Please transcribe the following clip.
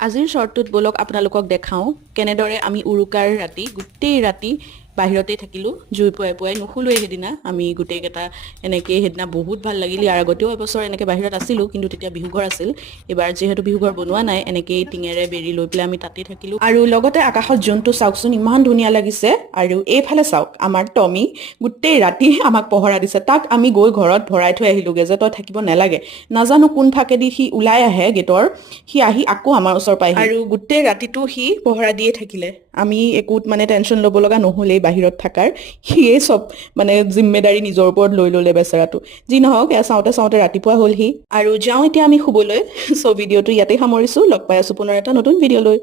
আজিৰ শ্বৰ্টটোত বলক আপোনালোকক দেখাওঁ কেনেদৰে আমি উৰুকাৰ ৰাতি গোটেই ৰাতি বাহিৰতে থাকিলোঁ জুই পুৱাই পুৱাই নুশুলোৱে সেইদিনা আমি গোটেইকেইটা এনেকৈ সেইদিনা বহুত ভাল লাগিল ইয়াৰ আগতেও এবছৰ এনেকৈ বাহিৰত আছিলোঁ কিন্তু তেতিয়া বিহুঘৰ আছিল এইবাৰ যিহেতু বিহুঘৰ বনোৱা নাই এনেকেই টিঙেৰে বেৰি লৈ পেলাই আমি তাতে থাকিলোঁ আৰু লগতে আকাশত জোনটো চাওকচোন ইমান ধুনীয়া লাগিছে আৰু এইফালে চাওক আমাৰ টমি গোটেই ৰাতি আমাক পহৰা দিছে তাক আমি গৈ ঘৰত ভৰাই থৈ আহিলোঁগৈ যে তই থাকিব নালাগে নাজানো কোন ফাকেদি সি ওলাই আহে গেটৰ সি আহি আকৌ আমাৰ ওচৰ পাই আৰু গোটেই ৰাতিটো সি পহৰা দিয়ে থাকিলে আমি একোত মানে টেনশ্যন ল'ব লগা নহ'লেই বাহিৰত থকাৰ সিয়ে চব মানে জিম্মেদাৰী নিজৰ ওপৰত লৈ ল'লে বেচেৰাটো যি নহওক এয়া চাওঁতে চাওঁতে ৰাতিপুৱা হ'লহি আৰু যাওঁ এতিয়া আমি শুবলৈ চ' ভিডিঅ'টো ইয়াতে সামৰিছোঁ লগ পাই আছোঁ পুনৰ এটা নতুন ভিডিঅ' লৈ